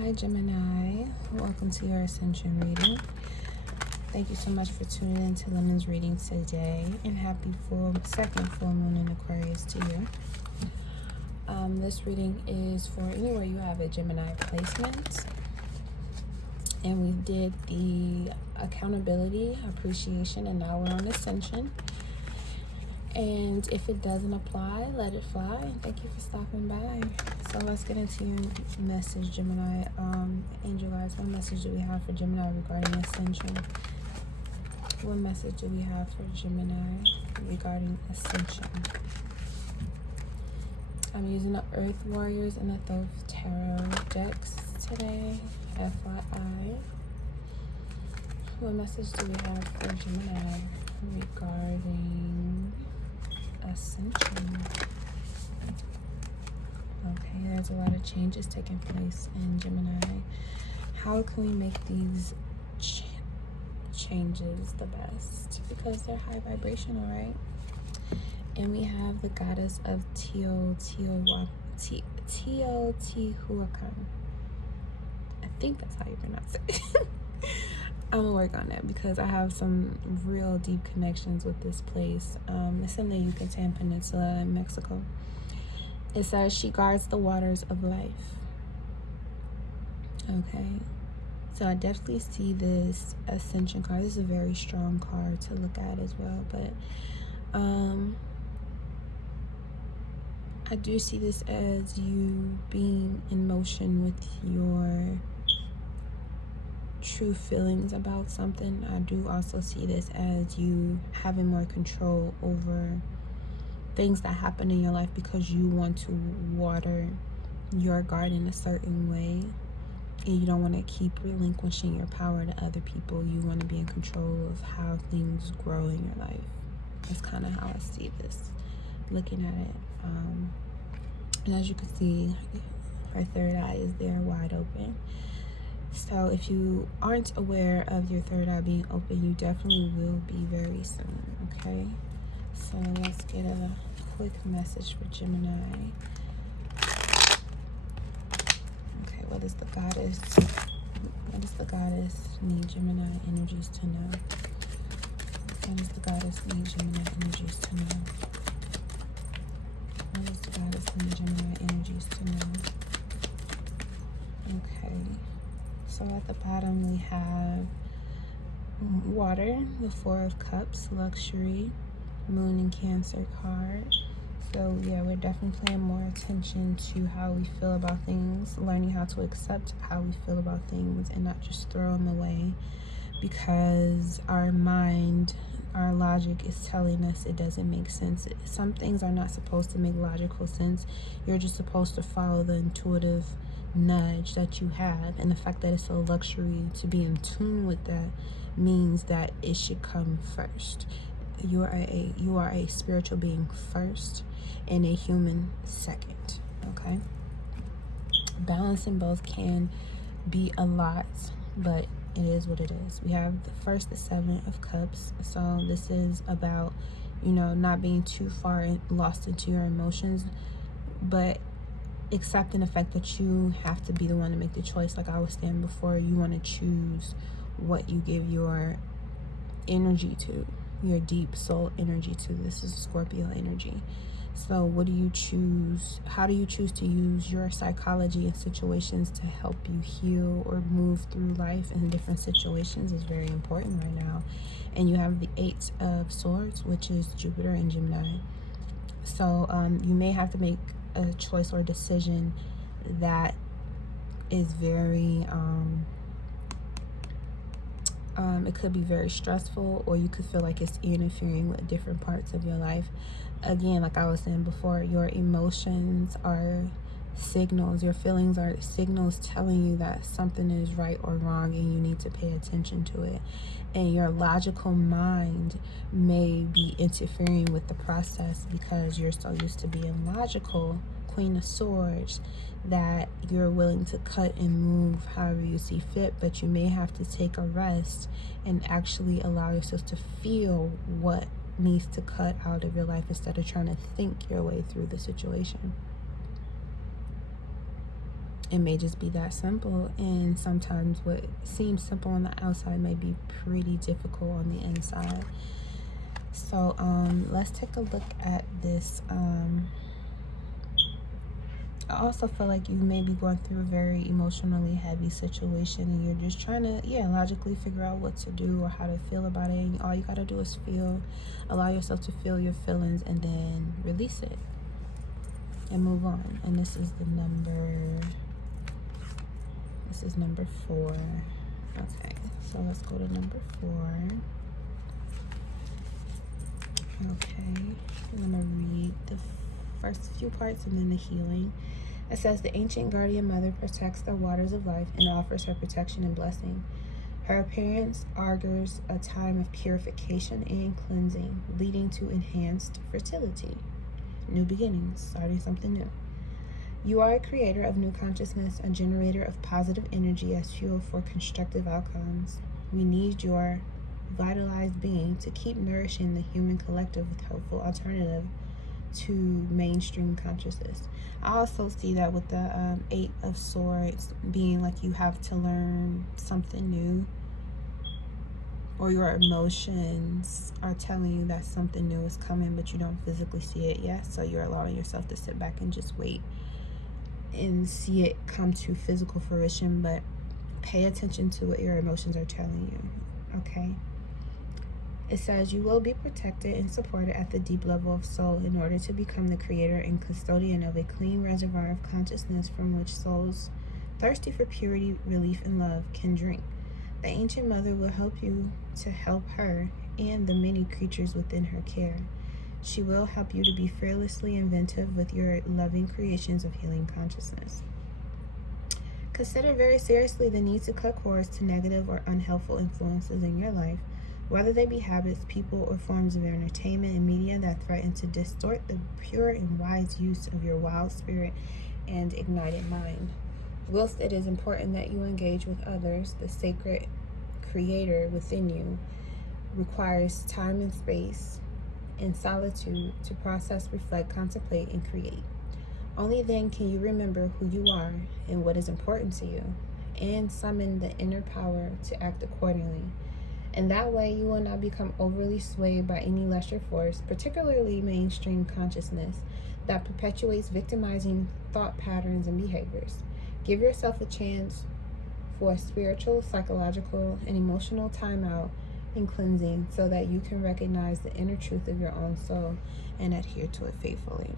Hi Gemini, welcome to your Ascension reading. Thank you so much for tuning in to Lemon's reading today, and happy second full moon in Aquarius to you. This reading is for anywhere you have a Gemini placement, and we did the accountability, appreciation, and now we're on Ascension. And if it doesn't apply, let it fly. And thank you for stopping by. So let's get into your message, Gemini. Angel guys, what message do we have for Gemini regarding Ascension? What message do we have for Gemini regarding Ascension? I'm using the Earth Warriors and the Thoth Tarot decks today, FYI. What message do we have for Gemini regarding Ascension? Okay, there's a lot of changes taking place in Gemini. How can we make these changes the best? Because they're high vibrational, right? And we have the goddess of Teotihuacan. I think that's how you pronounce it. I'm gonna work on that because I have some real deep connections with this place. It's in the Yucatan Peninsula in Mexico. It says she guards the waters of life. Okay, so I definitely see this Ascension card. This is a very strong card to look at as well, but I do see this as you being in motion with your true feelings about something. I do also see this as you having more control over things that happen in your life because you want to water your garden a certain way, and you don't want to keep relinquishing your power to other people. You want to be in control of how things grow in your life. That's kind of how I see this, looking at it. And as you can see, her third eye is there, wide open. So if you aren't aware of your third eye being open, you definitely will be very soon. Okay, so let's get a quick message for Gemini. Okay, what does the goddess need Gemini energies to know? What does the goddess need Gemini energies to know? What does the goddess need Gemini energies to know? Okay, so at the bottom we have water, the Four of Cups, luxury, Moon and Cancer card. So yeah, we're definitely paying more attention to how we feel about things, learning how to accept how we feel about things and not just throw them away because our mind, our logic is telling us it doesn't make sense. Some things are not supposed to make logical sense. You're just supposed to follow the intuitive nudge that you have, and the fact that it's a luxury to be in tune with that means that it should come first. You are a spiritual being first and a human second. Okay, balancing both can be a lot, but it is what it is. We have the Seven of Cups. So this is about, not being too far lost into your emotions, but accepting the fact that you have to be the one to make the choice. Like I was saying before, you want to choose what you give your energy to, your deep soul energy to. This is Scorpio energy. So what do you choose? How do you choose to use your psychology in situations to help you heal or move through life in different situations is very important right now. And you have the Eight of Swords, which is Jupiter and Gemini. So you may have to make a choice or decision that is very it could be very stressful, or you could feel like it's interfering with different parts of your life. Again, like I was saying before, your emotions are signals, your feelings are signals telling you that something is right or wrong and you need to pay attention to it. And your logical mind may be interfering with the process because you're so used to being logical, Queen of Swords, that you're willing to cut and move however you see fit, but you may have to take a rest and actually allow yourself to feel what needs to cut out of your life instead of trying to think your way through the situation. It may just be that simple, and sometimes what seems simple on the outside may be pretty difficult on the inside. So let's take a look at this. I also feel like you may be going through a very emotionally heavy situation, and you're just trying to logically figure out what to do or how to feel about it. And all you got to do is allow yourself to feel your feelings, and then release it and move on. And this is number 4. Okay, so let's go to number 4. Okay, I'm gonna read the first few parts and then the healing. It says, the ancient guardian mother protects the waters of life and offers her protection and blessing. Her appearance augurs a time of purification and cleansing, leading to enhanced fertility, new beginnings, starting something new. You are a creator of new consciousness, a generator of positive energy as fuel for constructive outcomes. We need your vitalized being to keep nourishing the human collective with helpful alternative to mainstream consciousness. I also see that with the 8 of Swords being like you have to learn something new, or your emotions are telling you that something new is coming, but you don't physically see it yet. So you're allowing yourself to sit back and just wait and see it come to physical fruition, but pay attention to what your emotions are telling you, okay? It says, you will be protected and supported at the deep level of soul in order to become the creator and custodian of a clean reservoir of consciousness from which souls thirsty for purity, relief, and love can drink. The ancient mother will help you to help her and the many creatures within her care. She will help you to be fearlessly inventive with your loving creations of healing consciousness. Consider very seriously the need to cut cords to negative or unhelpful influences in your life, whether they be habits, people, or forms of entertainment and media that threaten to distort the pure and wise use of your wild spirit and ignited mind. Whilst it is important that you engage with others, the sacred creator within you requires time and space and solitude to process, reflect, contemplate, and create. Only then can you remember who you are and what is important to you, and summon the inner power to act accordingly. And that way you will not become overly swayed by any lesser force, particularly mainstream consciousness, that perpetuates victimizing thought patterns and behaviors. Give yourself a chance for a spiritual, psychological, and emotional timeout and cleansing so that you can recognize the inner truth of your own soul and adhere to it faithfully.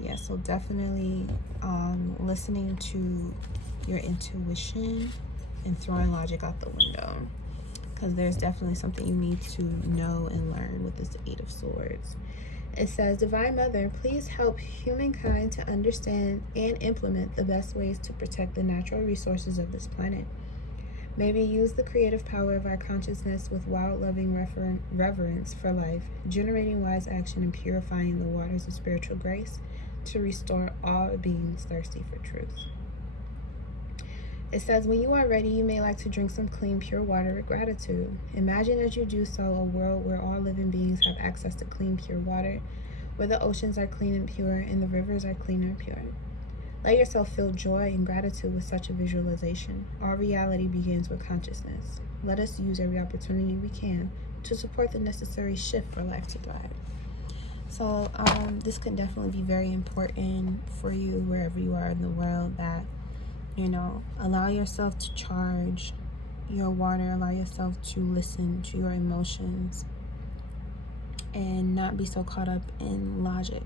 Yeah, so definitely listening to your intuition and throwing logic out the window, because there's definitely something you need to know and learn with this 8 of Swords. It says, Divine Mother, please help humankind to understand and implement the best ways to protect the natural resources of this planet. May we use the creative power of our consciousness with wild, loving reverence for life, generating wise action and purifying the waters of spiritual grace to restore all beings thirsty for truth. It says, when you are ready, you may like to drink some clean, pure water with gratitude. Imagine as you do so a world where all living beings have access to clean, pure water, where the oceans are clean and pure and the rivers are clean and pure. Let yourself feel joy and gratitude with such a visualization. Our reality begins with consciousness. Let us use every opportunity we can to support the necessary shift for life to thrive. So this can definitely be very important for you wherever you are in the world, that, you know, allow yourself to charge your water, allow yourself to listen to your emotions and not be so caught up in logic.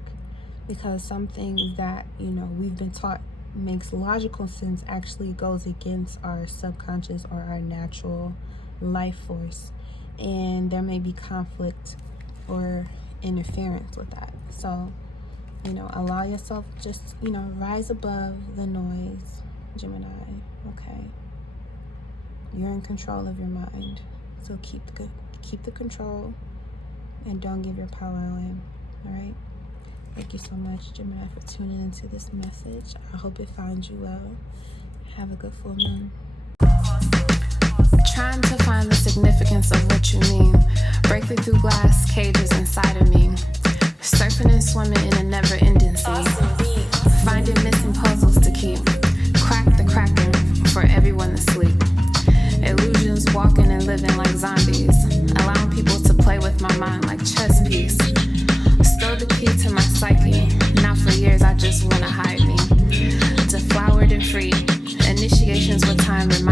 Because some things that, you know, we've been taught makes logical sense actually goes against our subconscious or our natural life force. And there may be conflict or interference with that. So, you know, allow yourself, just, you know, rise above the noise, Gemini, okay? You're in control of your mind. So keep the control and don't give your power away, all right? Thank you so much, Gemini, for tuning into this message. I hope it finds you well. Have a good full moon. Trying to find the significance of what you mean. Breaking through glass cages inside of me. Surfing and swimming in a never-ending sea. Finding missing puzzles to keep. Cracked play with my mind like chess piece. Stole the key to my psyche. Now for years I just wanna hide me. Deflowered and free. Initiations with time remind